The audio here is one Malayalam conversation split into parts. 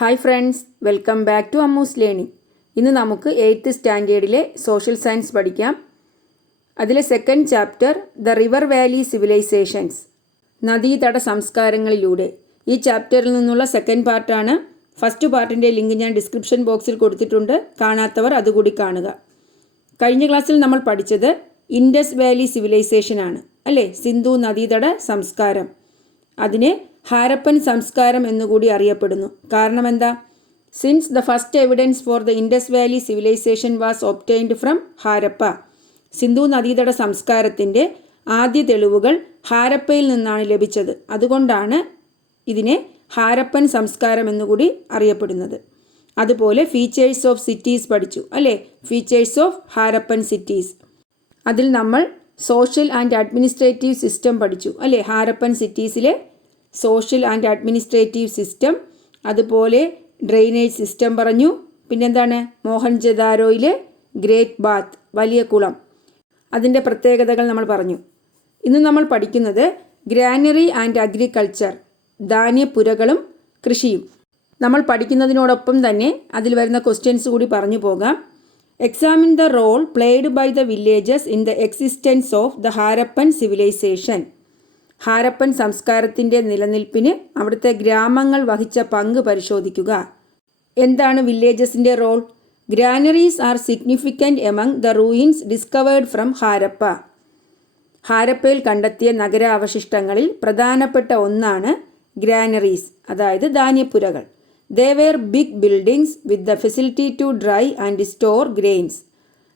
Hi friends, welcome back to Ammu's learning. ഇന്ന് നമുക്ക് 8th സ്റ്റാൻഡേർഡിലെ സോഷ്യൽ സയൻസ് പഠിക്കാം. അതിലെ second chapter the river valley civilisations, നദീതട സംസ്കാരങ്ങളിലൂടെ. ഈ ചാപ്റ്ററിൽ നിന്നുള്ള സെക്കൻഡ് പാർട്ടാണ്. ഫസ്റ്റ് പാർട്ടിൻ്റെ ലിങ്ക് ഞാൻ ഡിസ്ക്രിപ്ഷൻ ബോക്സിൽ കൊടുത്തിട്ടുണ്ട്. കാണാത്തവർ അതുകൂടി കാണുക. കഴിഞ്ഞ ക്ലാസ്സിൽ നമ്മൾ പഠിച്ചത് ഇൻഡസ് വാലി സിവിലൈസേഷൻ ആണ് അല്ലേ, സിന്ധു നദീതട സംസ്കാരം. അതിനെ ഹാരപ്പൻ സംസ്കാരം എന്നുകൂടി അറിയപ്പെടുന്നു. കാരണം എന്താ? Since the first evidence for the Indus valley civilisation was obtained from Harappa. Sindhu നദീതട സംസ്കാരത്തിൻ്റെ ആദ്യ തെളിവുകൾ ഹാരപ്പയിൽ നിന്നാണ് ലഭിച്ചത്. അതുകൊണ്ടാണ് ഇതിനെ ഹാരപ്പൻ സംസ്കാരം എന്നുകൂടി അറിയപ്പെടുന്നത്. അതുപോലെ ഫീച്ചേഴ്സ് ഓഫ് സിറ്റീസ് പഠിച്ചു അല്ലേ, ഫീച്ചേഴ്സ് ഓഫ് ഹാരപ്പൻ സിറ്റീസ്. അതിൽ നമ്മൾ സോഷ്യൽ ആൻഡ് അഡ്മിനിസ്ട്രേറ്റീവ് സിസ്റ്റം പഠിച്ചു അല്ലേ, ഹാരപ്പൻ സിറ്റീസിലെ സോഷ്യൽ ആൻഡ് അഡ്മിനിസ്ട്രേറ്റീവ് സിസ്റ്റം. അതുപോലെ ഡ്രെയിനേജ് സിസ്റ്റം പറഞ്ഞു. പിന്നെന്താണ്? മോഹൻജദാരോയിലെ ഗ്രേറ്റ് ബാത്ത്, വലിയ കുളം, അതിൻ്റെ പ്രത്യേകതകൾ നമ്മൾ പറഞ്ഞു. ഇന്ന് നമ്മൾ പഠിക്കുന്നത് ഗ്രാനറി ആൻഡ് അഗ്രികൾച്ചർ, ധാന്യപ്പുരകളും കൃഷിയും. നമ്മൾ പഠിക്കുന്നതിനോടൊപ്പം തന്നെ അതിൽ വരുന്ന ക്വസ്റ്റ്യൻസ് കൂടി പറഞ്ഞു പോകാം. Examine the role played by the villages in the existence of the Harappan civilisation. Harappan സംസ്കാരത്തിൻ്റെ നിലനിൽപ്പിന് അവിടുത്തെ ഗ്രാമങ്ങൾ വഹിച്ച പങ്ക് പരിശോധിക്കുക. എന്താണ് വില്ലേജസിൻ്റെ role? Granaries are significant among the ruins discovered from Harappa. ഹാരപ്പയിൽ കണ്ടെത്തിയ നഗരാവശിഷ്ടങ്ങളിൽ പ്രധാനപ്പെട്ട ഒന്നാണ് ഗ്രാനറീസ്, അതായത് ധാന്യപ്പുരകൾ. They were big buildings with the facility to dry and store grains.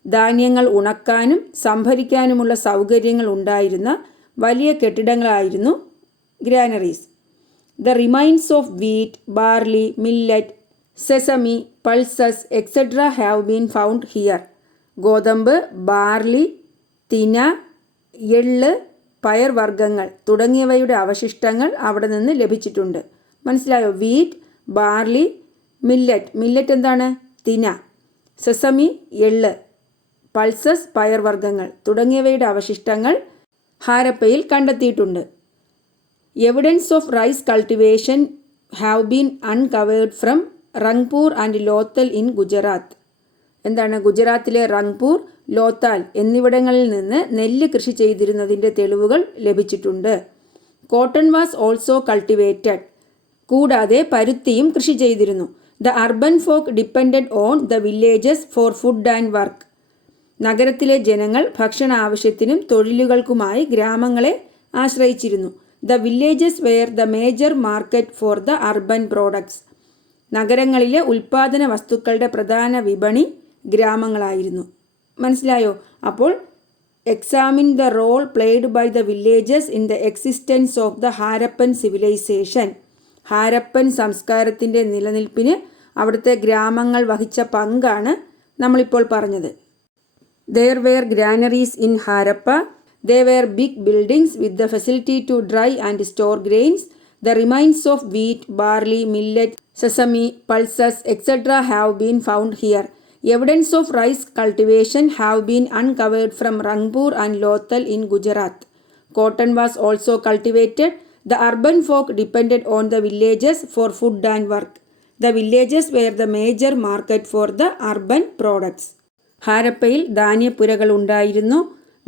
ധാന്യങ്ങൾ ഉണക്കാനും സംഭരിക്കാനുമുള്ള സൗകര്യങ്ങൾ ഉണ്ടായിരുന്ന വലിയ കെട്ടിടങ്ങളായിരുന്നു granaries. The remains of wheat, barley, millet, sesame, pulses etcetera have been found here. ഗോതമ്പ്, ബാർലി, തിന, എള്ള്, പയർവർഗ്ഗങ്ങൾ തുടങ്ങിയവയുടെ അവശിഷ്ടങ്ങൾ അവിടെ നിന്ന് ലഭിച്ചിട്ടുണ്ട്. മനസ്സിലായോ? വീറ്റ്, ബാർലി, മില്ലറ്റ് എന്താണ്? തിന, സെസമി എള്ള്, പൾസസ് പയർവർഗ്ഗങ്ങൾ തുടങ്ങിയവയുടെ അവശിഷ്ടങ്ങൾ ഹാരപ്പയിൽ കണ്ടെത്തിയിട്ടുണ്ട്. Evidence of rice cultivation have been uncovered from Rangpur and Lothal in Gujarat. എന്താണ്? ഗുജറാത്തിലെ റംഗ്പൂർ, ലോത്താൽ എന്നിവിടങ്ങളിൽ നിന്ന് നെല്ല് കൃഷി ചെയ്തിരുന്നതിൻ്റെ തെളിവുകൾ ലഭിച്ചിട്ടുണ്ട്. Cotton was also cultivated. കൂടാതെ പരുത്തിയും കൃഷി ചെയ്തിരുന്നു. The urban folk depended on the villages for food and work. നഗരത്തിലെ ജനങ്ങൾ ഭക്ഷണ ആവശ്യത്തിനും തൊഴിലുകൾക്കുമായി ഗ്രാമങ്ങളെ ആശ്രയിച്ചിരുന്നു. The villages were the major market for the urban products. നഗരങ്ങളിലെ ഉൽപ്പാദന വസ്തുക്കളുടെ പ്രധാന വിപണി ഗ്രാമങ്ങളായിരുന്നു. മനസ്സിലായോ? അപ്പോൾ examine the role played by the villages in the existence of the Harappan civilisation. Harappan സംസ്കാരത്തിൻ്റെ നിലനിൽപ്പിന് അവിടുത്തെ ഗ്രാമങ്ങൾ വഹിച്ച പങ്കാണ് നമ്മളിപ്പോൾ പറഞ്ഞത്. There were granaries in Harappa. They were big buildings with the facility to dry and store grains. The remains of wheat, barley, millet, sesame, pulses, etc. have been found here. Evidence of rice cultivation have been uncovered from Rangpur and Lothal in Gujarat. Cotton was also cultivated. The urban folk depended on the villages for food and work. The villages were the major market for the urban products. ഹാരപ്പയിൽ ധാന്യപ്പുരകൾ ഉണ്ടായിരുന്നു.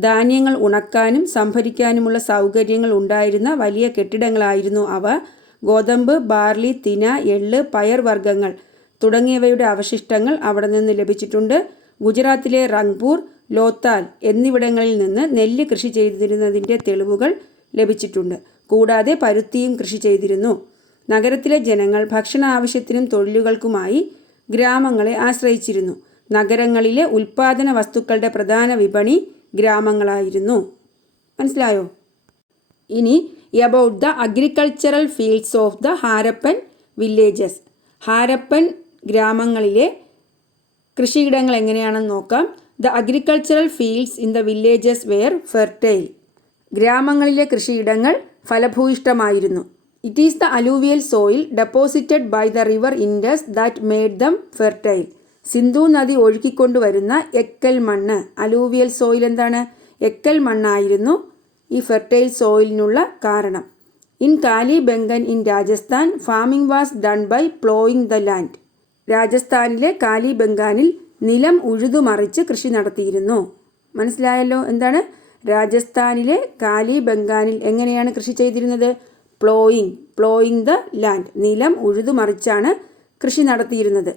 ധാന്യങ്ങൾ ഉണക്കാനും സംഭരിക്കാനുമുള്ള സൗകര്യങ്ങൾ ഉണ്ടായിരുന്ന വലിയ കെട്ടിടങ്ങളായിരുന്നു അവ. ഗോതമ്പ്, ബാർലി, തിന, എള്ള്, പയർവർഗ്ഗങ്ങൾ തുടങ്ങിയവയുടെ അവശിഷ്ടങ്ങൾ അവിടെ നിന്ന് ലഭിച്ചിട്ടുണ്ട്. ഗുജറാത്തിലെ റംഗ്പൂർ, ലോത്താൽ എന്നിവിടങ്ങളിൽ നിന്ന് നെല്ല് കൃഷി ചെയ്തിരുന്നതിൻ്റെ തെളിവുകൾ ലഭിച്ചിട്ടുണ്ട്. കൂടാതെ പരുത്തിയും കൃഷി ചെയ്തിരുന്നു. നഗരത്തിലെ ജനങ്ങൾ ഭക്ഷണ ആവശ്യത്തിനും തൊഴിലുകൾക്കുമായി ഗ്രാമങ്ങളെ ആശ്രയിച്ചിരുന്നു. നഗരങ്ങളിലെ ഉൽപ്പാദന വസ്തുക്കളുടെ പ്രധാന വിപണി ഗ്രാമങ്ങളായിരുന്നു. മനസ്സിലായോ? ഇനി about the agricultural fields of the Harappan villages. Harappan ഗ്രാമങ്ങളിലെ കൃഷിയിടങ്ങൾ എങ്ങനെയാണെന്ന് നോക്കാം. The agricultural fields in the villages were fertile. ഗ്രാമങ്ങളിലെ കൃഷിയിടങ്ങൾ ഫലഭൂയിഷ്ടമായിരുന്നു. It is the alluvial soil deposited by the river Indus that made them fertile. Sindhu നദി ഒഴുക്കിക്കൊണ്ടുവരുന്ന എക്കൽ മണ്ണ്, അലൂവിയൽ സോയിൽ എന്താണ്? എക്കൽ മണ്ണായിരുന്നു ഈ ഫെർട്ടൈൽ സോയിലിനുള്ള കാരണം. In Kalibangan in Rajasthan farming was done by ploughing the land. രാജസ്ഥാനിലെ കാലിബംഗാനിൽ നിലം ഉഴുതുമറിച്ച് കൃഷി നടത്തിയിരുന്നു. മനസ്സിലായല്ലോ എന്താണ്? രാജസ്ഥാനിലെ കാലിബംഗാനിൽ എങ്ങനെയാണ് കൃഷി ചെയ്തിരുന്നത്? പ്ലോയിങ് ദ ലാൻഡ്, നിലം ഉഴുതുമറിച്ചാണ് കൃഷി നടത്തിയിരുന്നത്.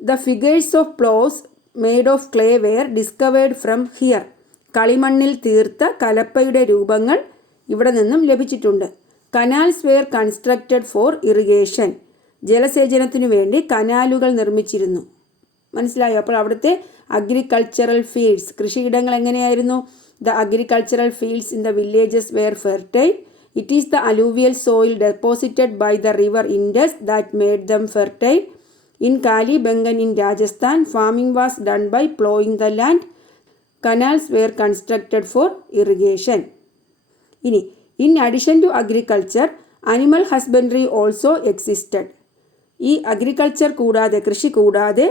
The figures of ploughs made of clay were discovered from here. കളിമണ്ണിൽ തീർത്ത കലപ്പയുടെ രൂപങ്ങൾ ഇവിടെ നിന്നും ലഭിച്ചിട്ടുണ്ട്. Canals were constructed for irrigation. ജലസേചനത്തിനു വേണ്ടി കനാലുകൾ നിർമ്മിച്ചിരുന്നു. മനസ്സിലായോ? അപ്പോൾ അവിടുത്തെ അഗ്രികൾച്ചറൽ ഫീൽഡ്സ്, കൃഷിയിടങ്ങൾ എങ്ങനെയായിരുന്നു? The agricultural fields in the villages were fertile. It is the alluvial soil deposited by the river Indus that made them fertile. In Kalibangan in Rajasthan farming was done by ploughing the land. Canals were constructed for irrigation. ഇനി in addition to agriculture animal husbandry also existed. ഈ അഗ്രികൾച്ചർ കൂടാതെ, കൃഷി കൂടാതെ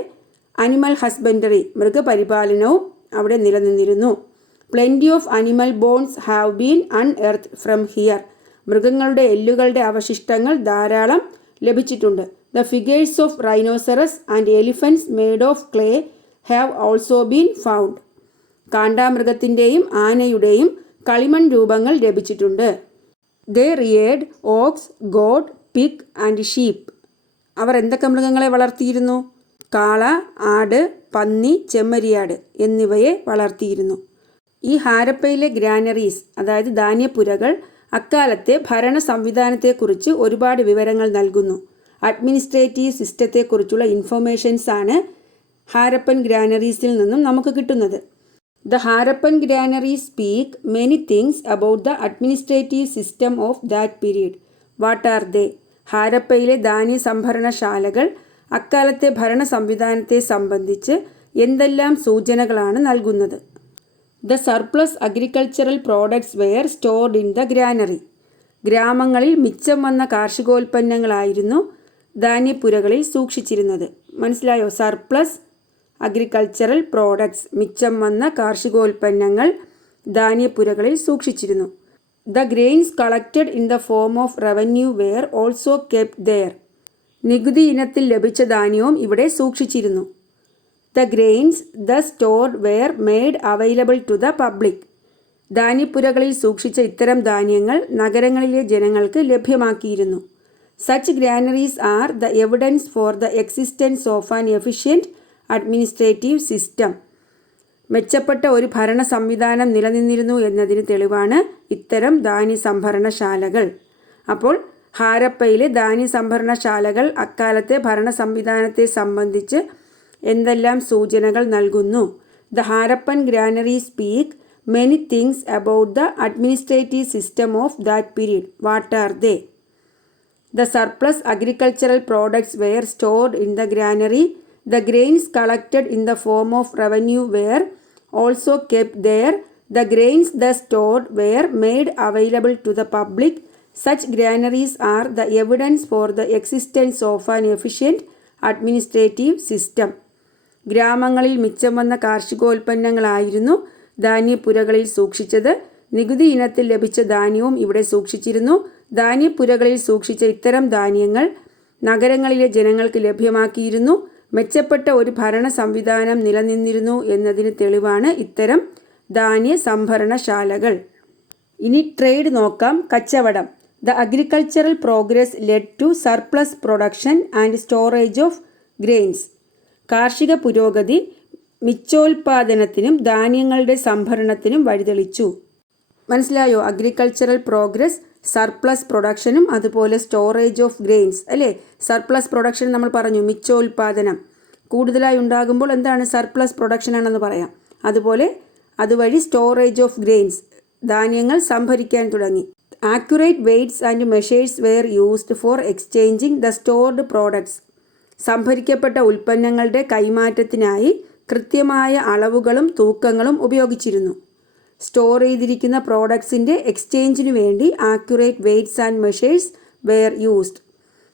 അനിമൽ ഹസ്ബൻഡറി, മൃഗപരിപാലനവും അവിടെ നിലനിന്നിരുന്നു. Plenty of animal bones have been unearth from here. മൃഗങ്ങളുടെ എല്ലുകളുടെ അവശിഷ്ടങ്ങൾ ധാരാളം ലഭിച്ചിട്ടുണ്ട്. The figures of rhinoceros and elephants made of clay have also been found. കാണ്ടാമൃഗത്തിൻ്റെയും ആനയുടെയും കളിമൺ രൂപങ്ങൾ ലഭിച്ചിട്ടുണ്ട്. They reared ox, goat, pig and sheep. അവർ എന്തൊക്കെ മൃഗങ്ങളെ വളർത്തിയിരുന്നു? കാള, ആട്, പന്നി, ചെമ്മരിയാട് എന്നിവയെ വളർത്തിയിരുന്നു. ഈ ഹാരപ്പയിലെ ഗ്രാനറീസ്, അതായത് ധാന്യപ്പുരകൾ, അക്കാലത്തെ ഭരണ സംവിധാനത്തെക്കുറിച്ച് ഒരുപാട് വിവരങ്ങൾ നൽകുന്നു. അഡ്മിനിസ്ട്രേറ്റീവ് സിസ്റ്റത്തെക്കുറിച്ചുള്ള ഇൻഫർമേഷൻസ് ആണ് ഹാരപ്പൻ ഗ്രാനറീസിൽ നിന്നും നമുക്ക് കിട്ടുന്നത്. The Harappan granaries speak many things about the administrative system of that period. What are they? ഹാരപ്പയിലെ ധാന്യ സംഭരണശാലകൾ അക്കാലത്തെ ഭരണ സംവിധാനത്തെ സംബന്ധിച്ച് എന്തെല്ലാം സൂചനകളാണ് നൽകുന്നത്? The surplus agricultural products were stored in the granary. ഗ്രാമങ്ങളിൽ മിച്ചം വന്ന കാർഷികോൽപ്പന്നങ്ങളായിരുന്നു ധാന്യപ്പുരകളിൽ സൂക്ഷിച്ചിരുന്നത്. മനസ്സിലായോ? സർപ്ലസ് അഗ്രികൾച്ചറൽ പ്രോഡക്ട്സ്, മിച്ചം വന്ന കാർഷികോൽപ്പന്നങ്ങൾ ധാന്യപ്പുരകളിൽ സൂക്ഷിച്ചിരുന്നു. The grains collected in the form of revenue were also kept there. നികുതി ഇനത്തിൽ ലഭിച്ച ധാന്യവും ഇവിടെ സൂക്ഷിച്ചിരുന്നു. The grains the stored were made available to the public. ധാന്യപ്പുരകളിൽ സൂക്ഷിച്ച ഇത്തരം ധാന്യങ്ങൾ നഗരങ്ങളിലെ ജനങ്ങൾക്ക് ലഭ്യമാക്കിയിരുന്നു. Such granaries are the evidence for the existence of an efficient administrative system. മെച്ചപ്പെട്ട ഒരു ഭരണ സംവിധാനം നിലനിന്നിരുന്നു എന്നതിന് തെളിവാണ് ഇത്തരം ധാന്യ സംഭരണശാലകൾ. അപ്പോൾ ഹാരപ്പയിലെ ധാന്യ സംഭരണശാലകൾ അക്കാലത്തെ ഭരണ സംവിധാനത്തെ സംബന്ധിച്ച് എന്തെല്ലാം സൂചനകൾ നൽകുന്നു? The Harappan granary speak many things about the administrative system of that period. What are they? The surplus agricultural products were stored in the granary. The grains collected in the form of revenue were also kept there. The grains the stored were made available to the public. Such granaries are the evidence for the existence of an efficient administrative system. ഗ്രാമങ്ങളിൽ മിച്ചം വന്ന കാർഷികോൽപ്പന്നങ്ങളായിരുന്നു ധാന്യപ്പുരകളിൽ സൂക്ഷിച്ചത്. നികുതി ഇനത്തിൽ ലഭിച്ച ധാന്യവും ഇവിടെ സൂക്ഷിച്ചിരുന്നു. ധാന്യപ്പുരകളിൽ സൂക്ഷിച്ച ഇത്തരം ധാന്യങ്ങൾ നഗരങ്ങളിലെ ജനങ്ങൾക്ക് ലഭ്യമാക്കിയിരുന്നു. മെച്ചപ്പെട്ട ഒരു ഭരണ സംവിധാനം നിലനിന്നിരുന്നു എന്നതിന് തെളിവാണ് ഇത്തരം ധാന്യ സംഭരണശാലകൾ. ഇനി ട്രേഡ് നോക്കാം, കച്ചവടം. The agricultural progress led to surplus production and storage of grains. കാർഷിക പുരോഗതി മിച്ചോൽപാദനത്തിനും ധാന്യങ്ങളുടെ സംഭരണത്തിനും വഴിതെളിച്ചു. മനസ്സിലായോ? അഗ്രികൾച്ചറൽ പ്രോഗ്രസ്, സർപ്ലസ് പ്രൊഡക്ഷനും അതുപോലെ സ്റ്റോറേജ് ഓഫ് ഗ്രെയിൻസ്, അല്ലേ? സർപ്ലസ് പ്രൊഡക്ഷൻ നമ്മൾ പറഞ്ഞു, മിച്ചോൽപാദനം കൂടുതലായി ഉണ്ടാകുമ്പോൾ എന്താണ്? സർപ്ലസ് പ്രൊഡക്ഷൻ ആണെന്ന് പറയാം. അതുപോലെ അതുവഴി സ്റ്റോറേജ് ഓഫ് ഗ്രെയിൻസ്, ധാന്യങ്ങൾ സംഭരിക്കാൻ തുടങ്ങി. Accurate weights and measures were used for exchanging the stored products. സംഭരിക്കപ്പെട്ട ഉൽപ്പന്നങ്ങളുടെ കൈമാറ്റത്തിനായി കൃത്യമായ അളവുകളും തൂക്കങ്ങളും ഉപയോഗിച്ചിരുന്നു. സ്റ്റോർ ചെയ്തിരിക്കുന്ന പ്രോഡക്ട്സിൻ്റെ എക്സ്ചേഞ്ചിനു വേണ്ടി accurate weights and measures were used.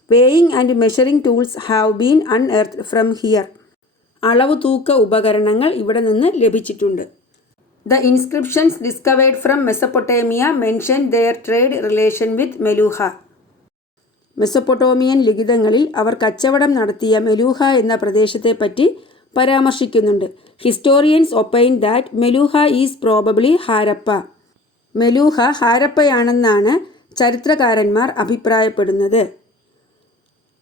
Weighing and measuring tools have been unearth from here. അളവ് തൂക്ക ഉപകരണങ്ങൾ ഇവിടെ നിന്ന് ലഭിച്ചിട്ടുണ്ട്. The inscriptions discovered from Mesopotamia mention their trade relation with Meluha. മെസൊപ്പൊട്ടോമിയൻ ലിഖിതങ്ങളിൽ അവർ കച്ചവടം നടത്തിയ മെലൂഹ എന്ന പ്രദേശത്തെപ്പറ്റി പരാമർശിക്കുന്നുണ്ട്. Historians opine that Meluha is probably Harappa. Meluha ഹാരപ്പയാണെന്നാണ് ചരിത്രകാരന്മാർ അഭിപ്രായപ്പെടുന്നത്.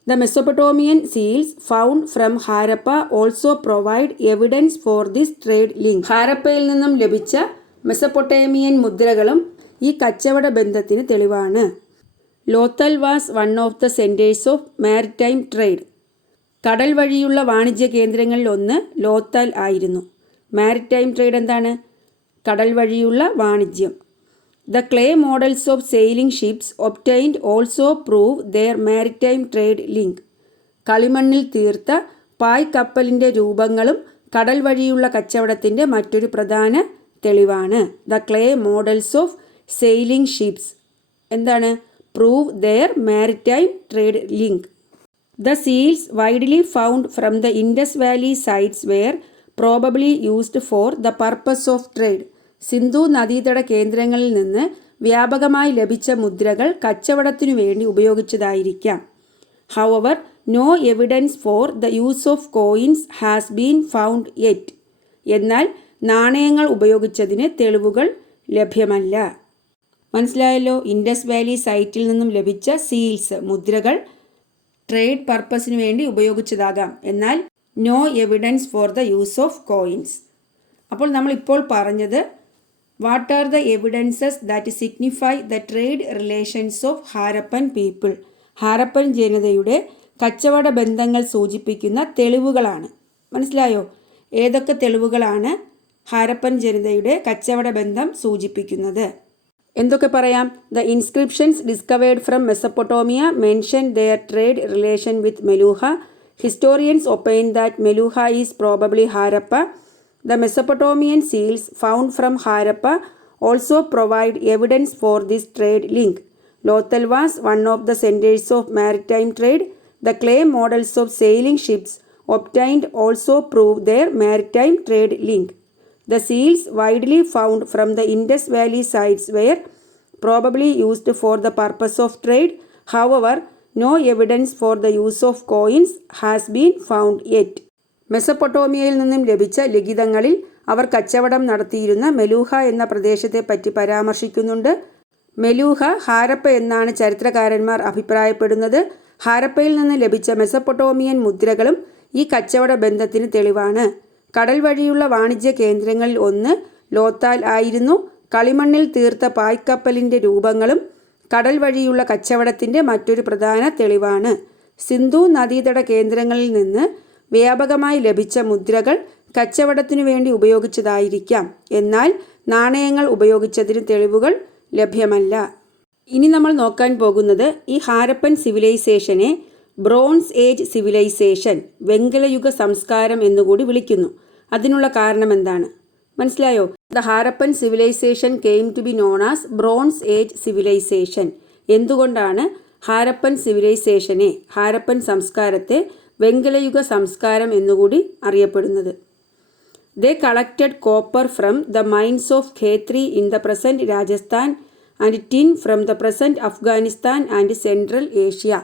The Mesopotamian seals found from Harappa also provide evidence for this trade link. ഹാരപ്പയിൽ നിന്നും ലഭിച്ച മെസപ്പൊട്ടേമിയൻ മുദ്രകളും ഈ കച്ചവട ബന്ധത്തിന് തെളിവാണ്. Lothal was one of the centres of maritime trade. കടൽ വഴിയുള്ള വാണിജ്യ കേന്ദ്രങ്ങളിൽ ഒന്ന് ലോത്തൽ ആയിരുന്നു. മാരിടൈം ട്രേഡ് എന്താണ്? കടൽ വഴിയുള്ള വാണിജ്യം. The clay models of sailing ships obtained also prove their maritime trade link. കളിമണ്ണിൽ തീർത്ത പായ് കപ്പലിൻ്റെ രൂപങ്ങളും കടൽ വഴിയുള്ള കച്ചവടത്തിൻ്റെ മറ്റൊരു പ്രധാന തെളിവാണ്. The clay models of sailing ships എന്താണ്? Prove their maritime trade link. The seals widely found from the Indus Valley sites were probably used for the purpose of trade. Sindhu നദീതട കേന്ദ്രങ്ങളിൽ നിന്ന് വ്യാപകമായി ലഭിച്ച മുദ്രകൾ കച്ചവടത്തിനു വേണ്ടി ഉപയോഗിച്ചതായിരിക്കാം. However, no evidence for the use of coins has been found yet. എന്നാൽ നാണയങ്ങൾ ഉപയോഗിച്ചതിന് തെളിവുകൾ ലഭ്യമല്ല. മനസ്സിലായല്ലോ? ഇൻഡസ് വാലി സൈറ്റിൽ നിന്നും ലഭിച്ച സീൽസ് മുദ്രകൾ ട്രേഡ് പർപ്പസിന് വേണ്ടി ഉപയോഗിച്ചതാകാം. എന്നാൽ no evidence for the use of coins. അപ്പോൾ നമ്മളിപ്പോൾ പറഞ്ഞത് what are the evidences that signify the trade relations of Harappan people. Harappan ജനതയുടെ കച്ചവട ബന്ധങ്ങൾ സൂചിപ്പിക്കുന്ന തെളിവുകളാണ്. മനസ്സിലായോ? ഏതൊക്കെ തെളിവുകളാണ് ഹാരപ്പൻ ജനതയുടെ കച്ചവട ബന്ധം സൂചിപ്പിക്കുന്നത്? എന്തൊക്കെ പറയാം? The inscriptions discovered from Mesopotamia mention their trade relation with Meluha. Historians opine that Meluha is probably Harappa. The Mesopotamian seals found from Harappa also provide evidence for this trade link. Lothal was one of the centers of maritime trade. The clay models of sailing ships obtained also prove their maritime trade link. The seals widely found from the Indus Valley sites were probably used for the purpose of trade. However, no evidence for the use of coins has been found yet. മെസപ്പൊട്ടോമിയയിൽ നിന്നും ലഭിച്ച ലിഖിതങ്ങളിൽ അവർ കച്ചവടം നടത്തിയിരുന്ന മെലൂഹ എന്ന പ്രദേശത്തെ പറ്റി പരാമർശിക്കുന്നുണ്ട്. മെലൂഹ ഹാരപ്പ എന്നാണ് ചരിത്രകാരന്മാർ അഭിപ്രായപ്പെടുന്നത്. ഹാരപ്പയിൽ നിന്ന് ലഭിച്ച മെസപ്പൊട്ടോമിയൻ മുദ്രകളും ഈ കച്ചവട ബന്ധത്തിന് തെളിവാണ്. കടൽ വഴിയുള്ള വാണിജ്യ കേന്ദ്രങ്ങളിൽ ഒന്ന് ലോത്താൽ ആയിരുന്നു. കളിമണ്ണിൽ തീർത്ത പായ്ക്കപ്പലിൻ്റെ രൂപങ്ങളും കടൽ വഴിയുള്ള കച്ചവടത്തിൻ്റെ മറ്റൊരു പ്രധാന തെളിവാണ്. സിന്ധു നദീതട കേന്ദ്രങ്ങളിൽ നിന്ന് വ്യാപകമായി ലഭിച്ച മുദ്രകൾ കച്ചവടത്തിനു വേണ്ടി ഉപയോഗിച്ചതായിരിക്കാം. എന്നാൽ നാണയങ്ങൾ ഉപയോഗിച്ചതിന് തെളിവുകൾ ലഭ്യമല്ല. ഇനി നമ്മൾ നോക്കാൻ പോകുന്നത് ഈ ഹാരപ്പൻ സിവിലൈസേഷനെ ബ്രോൺസ് ഏജ് സിവിലൈസേഷൻ, വെങ്കലയുഗ സംസ്കാരം എന്നുകൂടി വിളിക്കുന്നു. അതിനുള്ള കാരണം എന്താണ്? മനസ്സിലായോ? The Harappan civilization came to be known as bronze age civilization. എന്തുകൊണ്ടാണ് ഹാരപ്പൻ സിവിലൈസേഷനെ, ഹാരപ്പൻ സംസ്കാരത്തെ വെങ്കലയുഗ സംസ്കാരം എന്നുകൂടി അറിയപ്പെടുന്നത്? They collected copper from the mines of Khetri in the present Rajasthan and tin from the present Afghanistan and central Asia.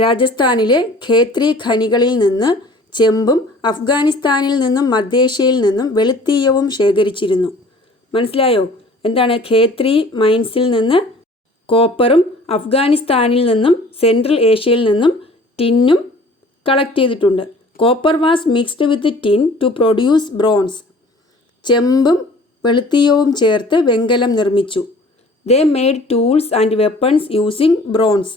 രാജസ്ഥാനിലെ ഖേത്രി ഖനികളിൽ നിന്ന് ചെമ്പും അഫ്ഗാനിസ്ഥാനിൽ നിന്നും മധ്യേഷ്യയിൽ നിന്നും വെളുത്തീയവും ശേഖരിച്ചിരുന്നു. മനസ്സിലായോ? എന്താണ്? ഖേത്രി മൈൻസിൽ നിന്ന് കോപ്പറും അഫ്ഗാനിസ്ഥാനിൽ നിന്നും സെൻട്രൽ ഏഷ്യയിൽ നിന്നും ടിന്നും കളക്ട് ചെയ്തിട്ടുണ്ട്. Copper was mixed with tin to produce bronze. ചെമ്പും വെളുത്തീയവും ചേർത്ത് വെങ്കലം നിർമ്മിച്ചു. They made tools and weapons using bronze.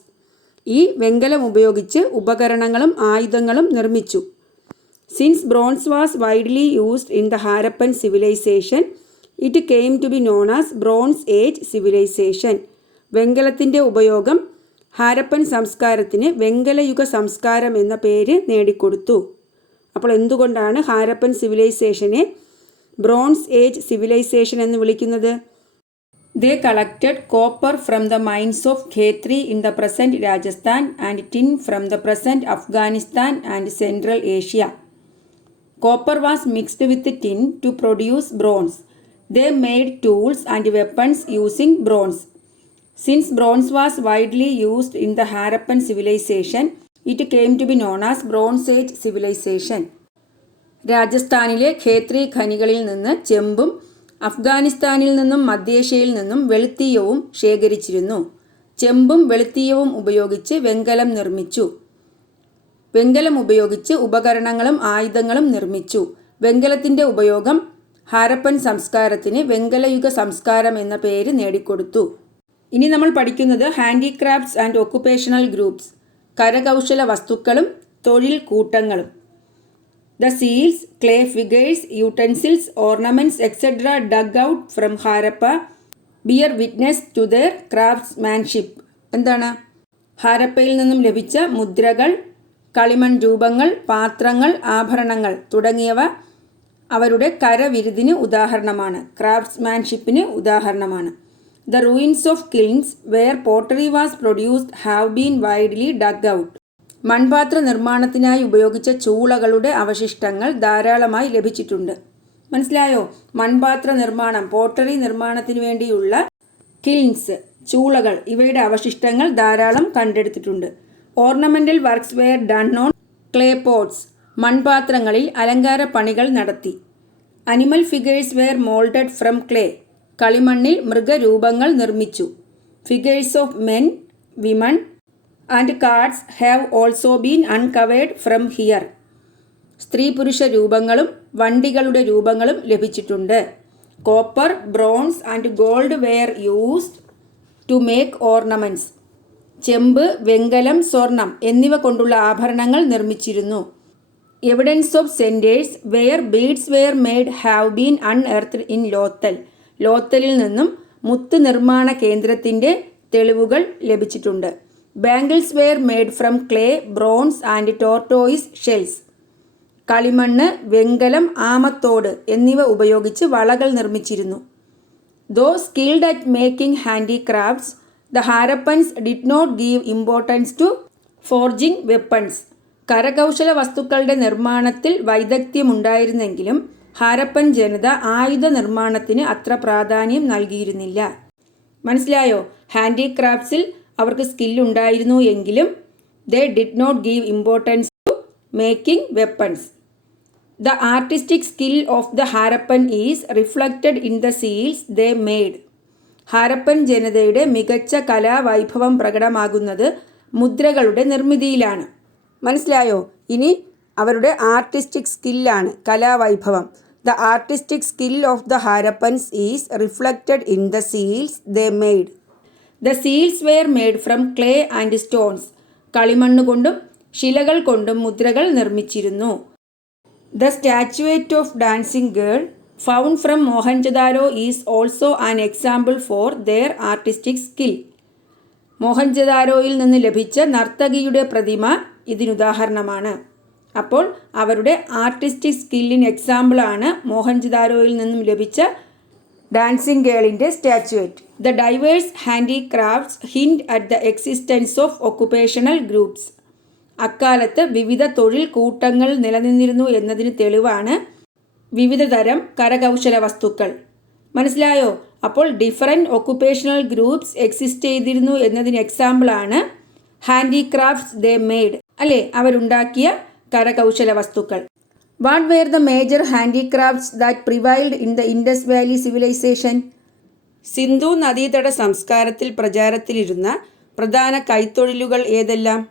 ഈ വെങ്കലം ഉപയോഗിച്ച് ഉപകരണങ്ങളും ആയുധങ്ങളും നിർമ്മിച്ചു. Since bronze was widely used in the Harappan civilization, it came to be known as bronze age civilization. വെങ്കലത്തിൻ്റെ ഉപയോഗം ഹാരപ്പൻ സംസ്കാരത്തിന് വെങ്കലയുഗ സംസ്കാരം എന്ന പേര് നേടിക്കൊടുത്തു. അപ്പോൾ എന്തുകൊണ്ടാണ് ഹാരപ്പൻ സിവിലൈസേഷനെ ബ്രോൺസ് ഏജ് സിവിലൈസേഷൻ എന്ന് വിളിക്കുന്നത്? They collected copper from the mines of Khetri in the present Rajasthan and tin from the present Afghanistan and central Asia. Copper was mixed with tin to produce bronze. They made tools and weapons using bronze. Since bronze was widely used in the Harappan civilization, it came to be known as Bronze Age civilization. രാജസ്ഥാനിലെ ഖേത്രി ഖനികളിൽ നിന്ന് ചെമ്പും അഫ്ഗാനിസ്ഥാനിൽ നിന്നും മധ്യേഷ്യയിൽ നിന്നും വെളുത്തീയവും ശേഖരിച്ചിരുന്നു. ചെമ്പും വെളുത്തീയവും ഉപയോഗിച്ച് വെങ്കലം നിർമ്മിച്ചു. വെങ്കലം ഉപയോഗിച്ച് ഉപകരണങ്ങളും ആയുധങ്ങളും നിർമ്മിച്ചു. വെങ്കലത്തിൻ്റെ ഉപയോഗം ഹാരപ്പൻ സംസ്കാരത്തിന് വെങ്കലയുഗ സംസ്കാരം എന്ന പേര് നേടിക്കൊടുത്തു. ഇനി നമ്മൾ പഠിക്കുന്നത് ഹാൻഡിക്രാഫ്റ്റ്സ് ആൻഡ് ഒക്കുപേഷണൽ ഗ്രൂപ്പ്സ്, കരകൗശല വസ്തുക്കളും തൊഴിൽ കൂട്ടങ്ങളും. The seals, clay figures, utensils, ornaments, etc. dug out from Harappa bear witness to their craftsmanship. എന്താണ്? ഹാരപ്പയിൽ നിന്നും ലഭിച്ച മുദ്രകൾ, കളിമൺ രൂപങ്ങൾ, പാത്രങ്ങൾ, ആഭരണങ്ങൾ തുടങ്ങിയവ അവരുടെ കരവിരുതിന് ഉദാഹരണമാണ്, ക്രാഫ്റ്റ്സ്മാൻഷിപ്പിന് ഉദാഹരണമാണ്. The ruins of kilns where pottery was produced have been widely dug out. മൺപാത്ര നിർമ്മാണത്തിനായി ഉപയോഗിച്ച ചൂളകളുടെ അവശിഷ്ടങ്ങൾ ധാരാളമായി ലഭിച്ചിട്ടുണ്ട്. മനസ്സിലായോ? മൺപാത്ര നിർമ്മാണം, പോട്ടറി നിർമ്മാണത്തിന് വേണ്ടിയുള്ള കിൽൻസ്, ചൂളകൾ, ഇവയുടെ അവശിഷ്ടങ്ങൾ ധാരാളം കണ്ടെടുത്തിട്ടുണ്ട്. Ornamental works were done on clay pots, മൺപാത്രങ്ങളിൽ അലങ്കാര പണികൾ നടത്തി. Animal figures were moulded from clay, കളിമണ്ണിൽ മൃഗരൂപങ്ങൾ നിർമ്മിച്ചു. Figures of men, women and carts have also been uncovered from here, സ്ത്രീ പുരുഷ രൂപങ്ങളും വണ്ടികളുടെ രൂപങ്ങളും ലഭിച്ചിട്ടുണ്ട്. Copper, bronze and gold were used to make ornaments, ചെമ്പ്, വെങ്കലം, സ്വർണം എന്നിവ കൊണ്ടുള്ള ആഭരണങ്ങൾ നിർമ്മിച്ചിരുന്നു. Evidence of centres where beads were made have been unearthed in Lothal, ലോത്തലിൽ നിന്നും മുത്ത് നിർമ്മാണ കേന്ദ്രത്തിൻ്റെ തെളിവുകൾ ലഭിച്ചിട്ടുണ്ട്. Bangles were made from clay, bronze and tortoise shells, കളിമണ്ണ്, വെങ്കലം, ആമത്തോട് എന്നിവ ഉപയോഗിച്ച് വളകൾ നിർമ്മിച്ചിരുന്നു. Though skilled at making handicrafts, the Harappans did not give importance to forging weapons. കരകൗശല വസ്തുക്കളുടെ നിർമ്മാണത്തിൽ വൈദഗ്ധ്യമുണ്ടായിരുന്നെങ്കിലും ഹാരപ്പൻ ജനത ആയുധ നിർമ്മാണത്തിന് അത്ര പ്രാധാന്യം നൽകിയിരുന്നില്ല. മനസ്സിലായോ? ഹാൻഡിക്രാഫ്റ്റ്സിൽ അവർക്ക് സ്കില്ലുണ്ടായിരുന്നു എങ്കിലും they did not give importance to making weapons. The artistic skill of the Harappan is reflected in the seals they made. ഹാരപ്പൻ ജനതയുടെ മികച്ച കലാവൈഭവം പ്രകടമാകുന്നത് മുദ്രകളുടെ നിർമ്മിതിയിലാണ്. മനസ്സിലായോ? ഇനി അവരുടെ ആർട്ടിസ്റ്റിക് സ്കില്ലാണ് കലാവൈഭവം. The artistic skill of the Harappans is reflected in the seals they made. The seals were made from clay and stones, കളിമണ്ണ് കൊണ്ടും ശിലകൾ കൊണ്ടും മുദ്രകൾ നിർമ്മിച്ചിരുന്നു. The statuette of dancing girl found from Mohenjodaro is also an example for their artistic skill. മോഹൻജദാരോയിൽ നിന്ന് ലഭിച്ച നർത്തകിയുടെ പ്രതിമ ഇതിനുദാഹരണമാണ്. അപ്പോൾ അവരുടെ ആർട്ടിസ്റ്റിക് സ്കില്ലിന് എക്സാമ്പിളാണ് മോഹൻജദാരോയിൽ നിന്നും ലഭിച്ച ഡാൻസിംഗ് ഗേളിൻ്റെ statuette. The diverse handicrafts hint at the existence of occupational groups. അക്കാലത്ത് വിവിധ തൊഴിൽ കൂട്ടങ്ങൾ നിലനിന്നിരുന്നു എന്നതിന് തെളിവാണ് വിവിധ തരം കരകൗശല വസ്തുക്കൾ. മനസ്സിലായോ? അപ്പോൾ ഡിഫറൻറ്റ് ഒക്കുപേഷണൽ ഗ്രൂപ്പ്സ് എക്സിസ്റ്റ് ചെയ്തിരുന്നു എന്നതിന് എക്സാമ്പിളാണ് ഹാൻഡിക്രാഫ്റ്റ്സ് ദേ മെയ്ഡ്, അല്ലേ? അവരുണ്ടാക്കിയ കരകൗശല വസ്തുക്കൾ. What were the major handicrafts that prevailed in the Indus valley civilisation? Sindhu നദീതട സംസ്കാരത്തിൽ പ്രചാരത്തിലിരുന്ന പ്രധാന കൈത്തൊഴിലുകൾ ഏതെല്ലാം?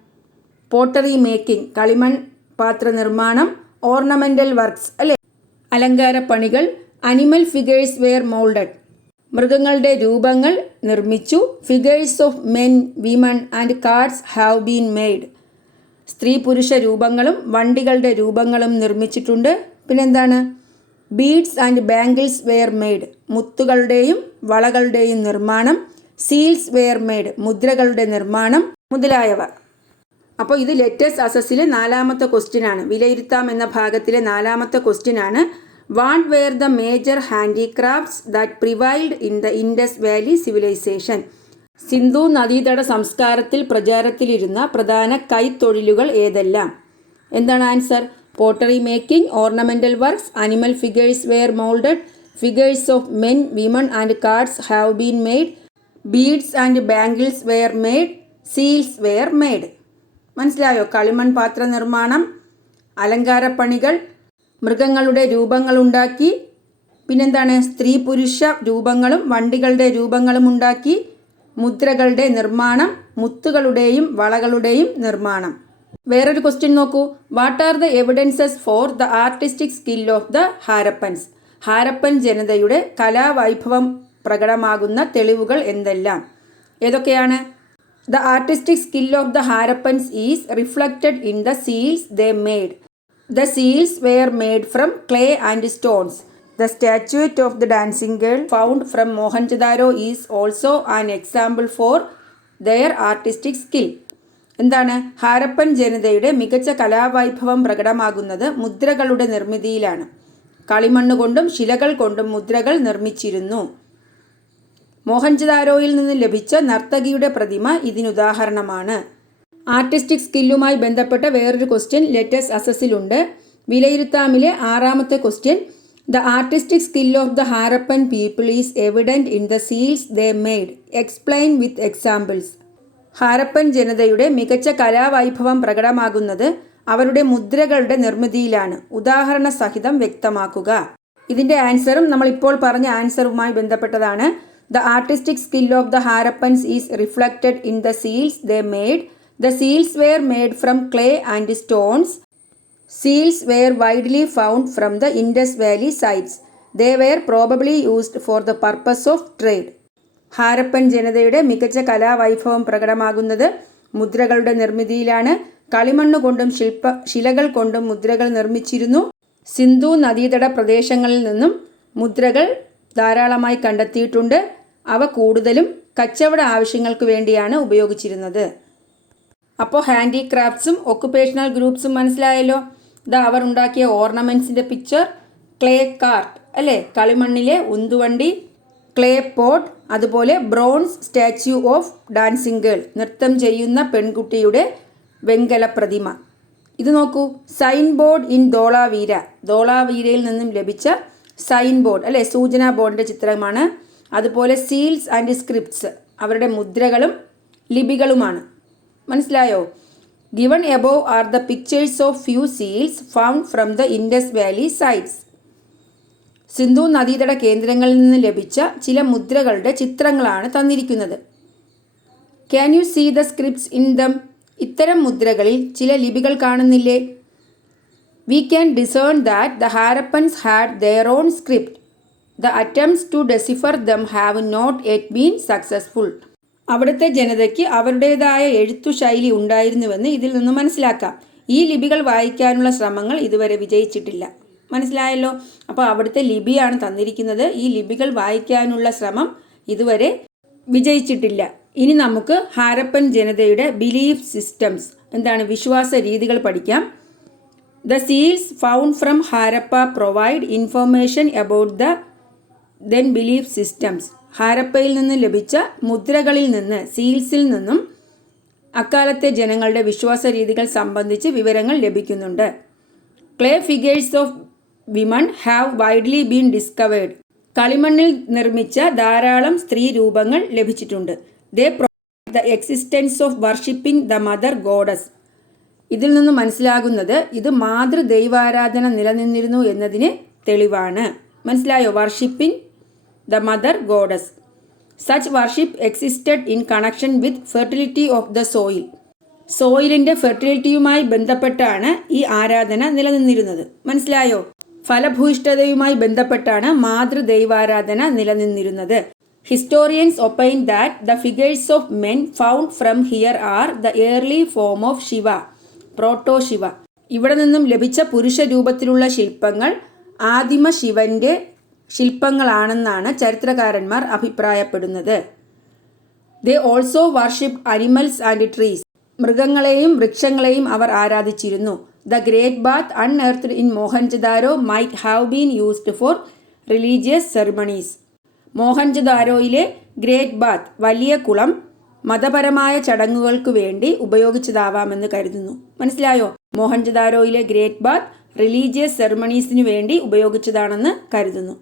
പോട്ടറി മേക്കിംഗ്, കളിമൺ പാത്ര നിർമ്മാണം, ഓർണമെൻ്റൽ വർക്ക്സ്, അല്ലേ? അലങ്കാര പണികൾ. അനിമൽ ഫിഗേഴ്സ് വെയർ മോൾഡഡ്, മൃഗങ്ങളുടെ രൂപങ്ങൾ നിർമ്മിച്ചു. Figures of men, women and carts have been made, സ്ത്രീ പുരുഷ രൂപങ്ങളും വണ്ടികളുടെ രൂപങ്ങളും നിർമ്മിച്ചിട്ടുണ്ട്. പിന്നെന്താണ്? Beads and bangles were made, മുത്തുകളുടെയും വളകളുടെയും നിർമ്മാണം. സീൽസ് വെയർ മെയ്ഡ്, മുദ്രകളുടെ നിർമ്മാണം മുതലായവ. അപ്പോൾ ഇത് ലെറ്റസ് അസസിലെ 4ാമത്തെ ക്വസ്റ്റ്യനാണ്. വിലയിരുത്താം എന്ന ഭാഗത്തിലെ 4ാമത്തെ ക്വസ്റ്റ്യനാണ്. What were the major handicrafts that prevailed in the Indus valley civilisation? Sindhu നദീതട സംസ്കാരത്തിൽ പ്രചാരത്തിലിരുന്ന പ്രധാന കൈത്തൊഴിലുകൾ ഏതെല്ലാം? എന്താണ് answer? Pottery making, ornamental works, animal figures were moulded, Figures of men, women and cards have been made. Beads and bangles were made. Seals were made. മനസ്സിലായോ? കളിമൺ പാത്ര നിർമ്മാണം, അലങ്കാരപ്പണികൾ, മൃഗങ്ങളുടെ രൂപങ്ങളുണ്ടാക്കി, പിന്നെന്താണ്, സ്ത്രീ പുരുഷ രൂപങ്ങളും വണ്ടികളുടെ രൂപങ്ങളും ഉണ്ടാക്കി, മുദ്രകളുടെ നിർമ്മാണം, മുത്തുകളുടെയും വളകളുടെയും നിർമ്മാണം. വേറൊരു ക്വസ്റ്റ്യൻ നോക്കൂ. What are the evidences for the artistic skill of the Harappans? Harappan ജനതയുടെ കലാവൈഭവം പ്രകടമാകുന്ന തെളിവുകൾ എന്തെല്ലാം? ഏതൊക്കെയാണ്? The artistic skill of the Harappans is reflected in the seals they made. The seals were made from clay and stones. The statuette of the dancing girl found from Mohenjo-daro is also an example for their artistic skill. എന്താണ്? ഹാരപ്പൻ ജനതയുടെ മികച്ച കലാവൈഭവം പ്രകടമാകുന്നത് മുദ്രകളുടെ നിർമ്മിതിയിലാണ്. കളിമണ്ണുകൊണ്ടും ശിലകൾ കൊണ്ടും മുദ്രകൾ നിർമ്മിച്ചിരുന്നു. മോഹൻജദാരോയിൽ നിന്ന് ലഭിച്ച നർത്തകിയുടെ പ്രതിമ ഇതിനുദാഹരണമാണ്. ആർട്ടിസ്റ്റിക് സ്കില്ലുമായി ബന്ധപ്പെട്ട വേറൊരു ക്വസ്റ്റ്യൻ ലെറ്റസ് അസസിലുണ്ട്. വിലയിരുത്താമിലെ 6ാമത്തെ question, The artistic skill of the Harappan people is evident in the seals they made. Explain with examples. Harappan ജനതയുടെ മികച്ച കലാവൈഭവം പ്രകടമാകുന്നത് അവരുടെ മുദ്രകളുടെ നിർമ്മിതിയിലാണ്. ഉദാഹരണ സഹിതം വ്യക്തമാക്കുക. ഇതിൻ്റെ ആൻസറും നമ്മളിപ്പോൾ പറഞ്ഞ ആൻസറുമായി ബന്ധപ്പെട്ടതാണ്. The artistic skill of the Harappans is reflected in the seals they made. The seals were made from clay and stones. Seals were widely found from the Indus Valley sites. They were probably used for the purpose of trade. Harappan ജനതയുടെ മികച്ച കലാവൈഭവം പ്രകടമാകുന്നത് മുദ്രകളുടെ നിർമ്മിതിയിലാണ്. കളിമണ്ണ് കൊണ്ടും ശിലകൾ കൊണ്ടും മുദ്രകൾ നിർമ്മിച്ചിരുന്നു. സിന്ധു നദീതട പ്രദേശങ്ങളിൽ നിന്നും മുദ്രകൾ ധാരാളമായി കണ്ടെത്തിയിട്ടുണ്ട്. അവ കൂടുതലും കച്ചവട ആവശ്യങ്ങൾക്ക് വേണ്ടിയാണ് ഉപയോഗിച്ചിരുന്നത്. അപ്പോൾ ഹാൻഡിക്രാഫ്റ്റ്സും ഒക്കുപേഷണൽ ഗ്രൂപ്പ്സും മനസ്സിലായല്ലോ. അവർ ഉണ്ടാക്കിയ ഓർണമെൻറ്റ്സിൻ്റെ പിക്ചർ, ക്ലേ കാർട്ട് അല്ലേ, കളിമണ്ണിലെ ഉന്തുവണ്ടി, ക്ലേ പോട്ട്, അതുപോലെ bronze statue of dancing girl, നൃത്തം ചെയ്യുന്ന പെൺകുട്ടിയുടെ വെങ്കല പ്രതിമ. ഇത് നോക്കൂ, സൈൻ ബോർഡ് ഇൻ ധോളാവീര. ധോളാവീരയിൽ നിന്നും ലഭിച്ച സൈൻ ബോർഡ് അല്ലേ, സൂചനാ ബോർഡിൻ്റെ ചിത്രമാണ്. അതുപോലെ സീൽസ് ആൻഡ് സ്ക്രിപ്റ്റ്സ്, അവരുടെ മുദ്രകളും ലിപികളുമാണ്. മനസ്സിലായോ? Given above are the pictures of few seals found from the Indus Valley sites. Sindhu നദീതട കേന്ദ്രങ്ങളിൽ നിന്ന് ലഭിച്ച ചില മുദ്രകളുടെ ചിത്രങ്ങളാണ് തന്നിരിക്കുന്നത്. Can you see the scripts in them? ഇത്തരം മുദ്രകളിൽ ചില ലിപികൾ കാണുന്നില്ലേ? We can discern that the Harappans had their own script. The attempts to decipher them have not yet been successful. അവിടുത്തെ ജനതയ്ക്ക് അവരുടേതായ എഴുത്തു ശൈലി ഉണ്ടായിരുന്നുവെന്ന് ഇതിൽ നിന്ന് മനസ്സിലാക്കാം. ഈ ലിപികൾ വായിക്കാനുള്ള ശ്രമങ്ങൾ ഇതുവരെ വിജയിച്ചിട്ടില്ല. മനസ്സിലായല്ലോ? അപ്പോൾ അവിടുത്തെ ലിപിയാണ് തന്നിരിക്കുന്നത്. ഈ ലിപികൾ വായിക്കാനുള്ള ശ്രമം ഇതുവരെ വിജയിച്ചിട്ടില്ല. ഇനി നമുക്ക് ഹാരപ്പൻ ജനതയുടെ ബിലീഫ് സിസ്റ്റംസ്, എന്താണ്, വിശ്വാസ രീതികൾ പഠിക്കാം. The seals found from Harappa provide information about the then belief systems. ഹാരപ്പയിൽ നിന്ന് ലഭിച്ച മുദ്രകളിൽ നിന്ന്, സീൽസിൽ നിന്നും അക്കാലത്തെ ജനങ്ങളുടെ വിശ്വാസ രീതികൾ സംബന്ധിച്ച് വിവരങ്ങൾ ലഭിക്കുന്നുണ്ട്. Clay figures of women have widely been discovered. കളിമണ്ണിൽ നിർമ്മിച്ച ധാരാളം സ്ത്രീ രൂപങ്ങൾ ലഭിച്ചിട്ടുണ്ട്. They provide the existence of worshipping the mother goddess. ഇതിൽ നിന്ന് മനസ്സിലാകുന്നത് ഇത് മാതൃദൈവാരാധന നിലനിന്നിരുന്നു എന്നതിന് തെളിവാണ്. മനസ്സിലായോ? Worshipping the mother goddess. Such worship existed in connection with fertility of the soil. സോയിലിൻ്റെ ഫെർട്ടിലിറ്റിയുമായി ബന്ധപ്പെട്ടാണ് ഈ ആരാധന നിലനിന്നിരുന്നത്. മനസ്സിലായോ? ഫലഭൂയിഷ്ഠതയുമായി ബന്ധപ്പെട്ടാണ് മാതൃദൈവാരാധന നിലനിന്നിരുന്നത്. Historians opine that the figures of men found from here are the early form of Shiva, proto Shiva. ഇവിടെ നിന്നും ലഭിച്ച പുരുഷ രൂപത്തിലുള്ള ശില്പങ്ങൾ ആദിമ ശിവന്റെ ശില്പങ്ങളാണെന്നാണ് ചരിത്രകാരന്മാർ അഭിപ്രായപ്പെടുന്നത്. They also worship animals and trees. മൃഗങ്ങളെയും വൃക്ഷങ്ങളെയും അവർ ആരാധിച്ചിരുന്നു. The great bath unearth in Mohenjodaro might have been used for religious ceremonies. മോഹൻജദാരോയിലെ ഗ്രേറ്റ് ബാത്ത്, വലിയ കുളം, മതപരമായ ചടങ്ങുകൾക്ക് വേണ്ടി ഉപയോഗിച്ചതാവാമെന്ന് കരുതുന്നു. മനസ്സിലായോ? മോഹൻജദാരോയിലെ ഗ്രേറ്റ് ബാത്ത് റിലീജിയസ് സെറിമണീസിനു വേണ്ടി ഉപയോഗിച്ചതാണെന്ന് കരുതുന്നു.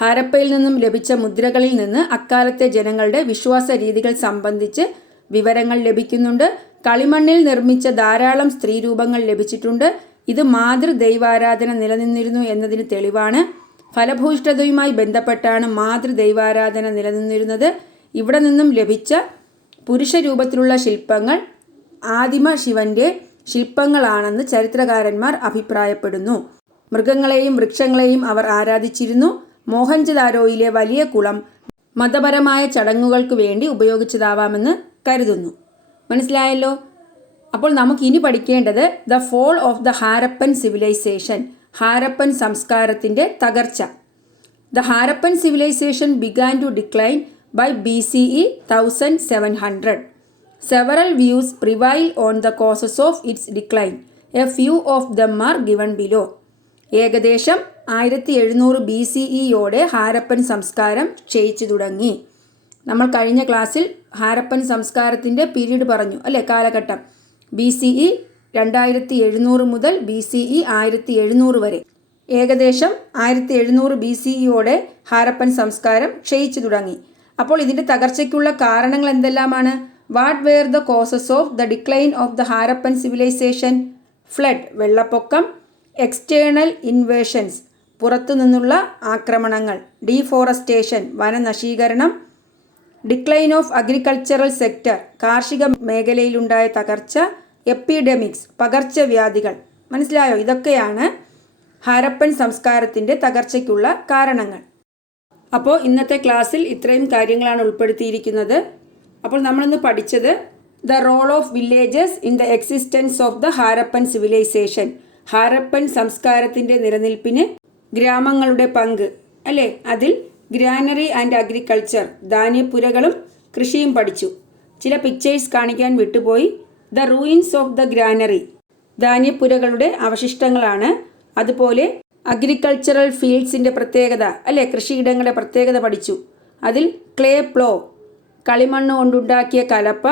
ഹാരപ്പയിൽ നിന്നും ലഭിച്ച മുദ്രകളിൽ നിന്ന് അക്കാലത്തെ ജനങ്ങളുടെ വിശ്വാസ രീതികൾ സംബന്ധിച്ച് വിവരങ്ങൾ ലഭിക്കുന്നുണ്ട്. കളിമണ്ണിൽ നിർമ്മിച്ച ധാരാളം സ്ത്രീരൂപങ്ങൾ ലഭിച്ചിട്ടുണ്ട്. ഇത് മാതൃദൈവാരാധന നിലനിന്നിരുന്നു എന്നതിന് തെളിവാണ്. ഫലഭൂയിഷ്ഠതയുമായി ബന്ധപ്പെട്ടാണ് മാതൃദൈവാരാധന നിലനിന്നിരുന്നത്. ഇവിടെ നിന്നും ലഭിച്ച പുരുഷരൂപത്തിലുള്ള ശില്പങ്ങൾ ആദിമ ശിവന്റെ ശില്പങ്ങളാണെന്ന് ചരിത്രകാരന്മാർ അഭിപ്രായപ്പെടുന്നു. മൃഗങ്ങളെയും വൃക്ഷങ്ങളെയും അവർ ആരാധിച്ചിരുന്നു. മോഹൻജദാരോയിലെ വലിയ കുളം മതപരമായ ചടങ്ങുകൾക്ക് വേണ്ടി ഉപയോഗിച്ചതാവാമെന്ന് കരുതുന്നു. മനസ്സിലായല്ലോ? അപ്പോൾ നമുക്ക് ഇനി പഠിക്കേണ്ടത് the fall of the Harappan civilisation, Harappan സംസ്കാരത്തിൻ്റെ തകർച്ച. The Harappan civilisation began to decline by BCE 1700. Several views prevail on the causes of its decline. A few of them are given below. ഏകദേശം 1700 BCEയോടെ ഹാരപ്പൻ സംസ്കാരം ക്ഷയിച്ചു തുടങ്ങി. നമ്മൾ കഴിഞ്ഞ ക്ലാസ്സിൽ ഹാരപ്പൻ സംസ്കാരത്തിൻ്റെ പീരീഡ് പറഞ്ഞു അല്ലേ, കാലഘട്ടം. BCE 2700 മുതൽ BCE 1700 വരെ. ഏകദേശം 1700 BCEയോടെ ഹാരപ്പൻ സംസ്കാരം ക്ഷയിച്ചു തുടങ്ങി. അപ്പോൾ ഇതിൻ്റെ തകർച്ചയ്ക്കുള്ള കാരണങ്ങൾ എന്തെല്ലാമാണ്? What were the causes of the decline of the Harappan civilisation? Flood, വെള്ളപ്പൊക്കം. എക്സ്റ്റേണൽ ഇൻവേഷൻസ്, പുറത്തുനിന്നുള്ള ആക്രമണങ്ങൾ. ഡീഫോറസ്റ്റേഷൻ, വനനശീകരണം. ഡിക്ലൈൻ ഓഫ് അഗ്രികൾച്ചറൽ സെക്ടർ, കാർഷിക മേഖലയിലുണ്ടായ തകർച്ച. എപ്പിഡെമിക്സ്, പകർച്ചവ്യാധികൾ. മനസ്സിലായോ? ഇതൊക്കെയാണ് ഹാരപ്പൻ സംസ്കാരത്തിൻ്റെ തകർച്ചയ്ക്കുള്ള കാരണങ്ങൾ. അപ്പോൾ ഇന്നത്തെ ക്ലാസ്സിൽ ഇത്രയും കാര്യങ്ങളാണ് ഉൾപ്പെടുത്തിയിരിക്കുന്നത്. അപ്പോൾ നമ്മളിന്ന് പഠിച്ചത് the role of villages in the existence of the Harappan civilisation, Harappan സംസ്കാരത്തിൻ്റെ നിലനിൽപ്പിന് ഗ്രാമങ്ങളുടെ പങ്ക് അല്ലേ. അതിൽ ഗ്രാനറി ആൻഡ് അഗ്രികൾച്ചർ, ധാന്യപ്പുരകളും കൃഷിയും പഠിച്ചു. ചില പിക്ചേഴ്സ് കാണിക്കാൻ വിട്ടുപോയി. The ruins of the granary, ധാന്യപ്പുരകളുടെ അവശിഷ്ടങ്ങളാണ്. അതുപോലെ അഗ്രികൾച്ചറൽ ഫീൽഡ്സിൻ്റെ പ്രത്യേകത അല്ലേ, കൃഷിയിടങ്ങളുടെ പ്രത്യേകത പഠിച്ചു. അതിൽ ക്ലേ പ്ലോ, കളിമണ്ണ് കൊണ്ടുണ്ടാക്കിയ കലപ്പ,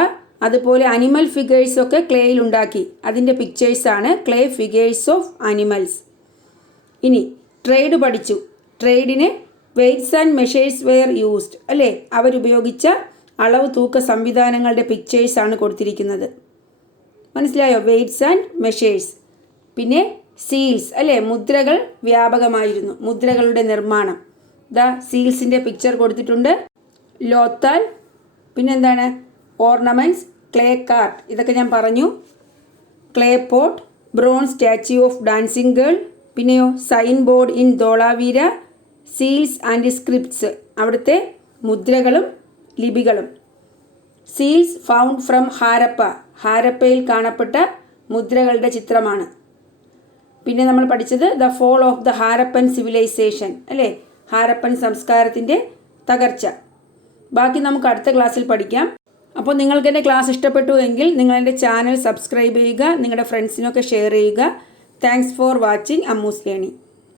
അതുപോലെ അനിമൽ ഫിഗേഴ്സൊക്കെ ക്ലേയിൽ ഉണ്ടാക്കി. അതിൻ്റെ പിക്ചേഴ്സാണ് ക്ലേ ഫിഗേഴ്സ് ഓഫ് അനിമൽസ്. ഇനി ട്രേഡ് പഠിച്ചു. ട്രേഡിന് weights and measures were used അല്ലേ, അവരുപയോഗിച്ച അളവ് തൂക്ക സംവിധാനങ്ങളുടെ പിക്ചേഴ്സാണ് കൊടുത്തിരിക്കുന്നത്. മനസ്സിലായോ? Weights and measures. പിന്നെ സീൽസ് അല്ലേ, മുദ്രകൾ വ്യാപകമായിരുന്നു. മുദ്രകളുടെ നിർമ്മാണം. സീൽസിൻ്റെ പിക്ചർ കൊടുത്തിട്ടുണ്ട്. ലോത്താൽ, പിന്നെന്താണ്, ഓർണമെൻറ്റ്സ്, ക്ലേ കാർട്ട്, ഇതൊക്കെ ഞാൻ പറഞ്ഞു. Clay pot, bronze statue of dancing girl. പിന്നെയോ sign board in Dholavira. Seals and scripts, അവിടുത്തെ മുദ്രകളും ലിപികളും. സീൽസ് ഫൗണ്ട് ഫ്രം ഹാരപ്പ, ഹാരപ്പയിൽ കാണപ്പെട്ട മുദ്രകളുടെ ചിത്രമാണ്. പിന്നെ നമ്മൾ പഠിച്ചത് the fall of the Harappan civilization അല്ലേ, ഹാരപ്പൻ സംസ്കാരത്തിൻ്റെ തകർച്ച. ബാക്കി നമുക്ക് അടുത്ത ക്ലാസ്സിൽ പഠിക്കാം. അപ്പോൾ നിങ്ങൾക്ക് എൻ്റെ ക്ലാസ് ഇഷ്ടപ്പെട്ടു എങ്കിൽ നിങ്ങൾ എൻ്റെ ചാനൽ സബ്സ്ക്രൈബ് ചെയ്യുക, നിങ്ങളുടെ ഫ്രണ്ട്സിനൊക്കെ ഷെയർ ചെയ്യുക. Thanks for watching Ammu's learning.